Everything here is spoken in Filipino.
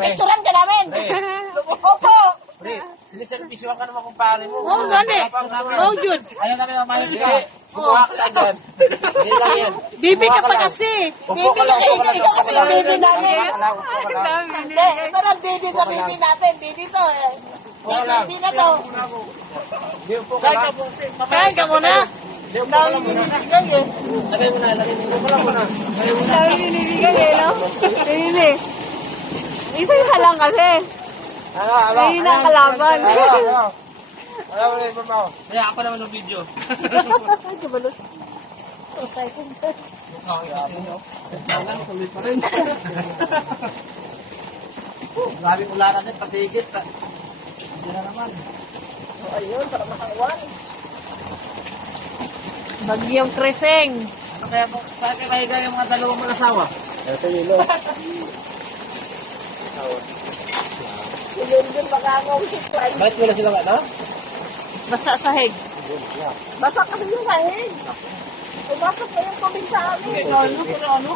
Picturean ka namin. Opo. Pre, siniservisyon ka naman kumpare mo. Oo, gani. Oo, Jud. Ayaw namin ang mayos ka. Bubuha ka lang dyan. Hindi lang yan. Bibi ka pa kasi. Bibi ka. Ikaw kasi yung bibi namin. Hindi, ito lang bibi sa bibi natin. Bibi to eh. Bibi na to. Kain ka muna. Dami ninibigay eh. Lagay mo na. Dami ninibigay eh, no? Hindi. Isa-isa lang kasi. Hindi na kalaban. Wala mo na yung babaw. Kaya ako naman ng video. Kabalot. Tutay ko. Sulit pa rin. Maraming ulanan din, patigit. Hindi na naman. Ayun, para makawan. Bagyong Kreseng. Ano kaya po? Saan kayo mahiga yung mga dalawang mga asawa? Ito nilo. Yun makakaw si Kwan. Bakit wala silang ano? Basa sahig. Basa kasi yung sahig. Pumasok pa yung tubig sa amin. Ano?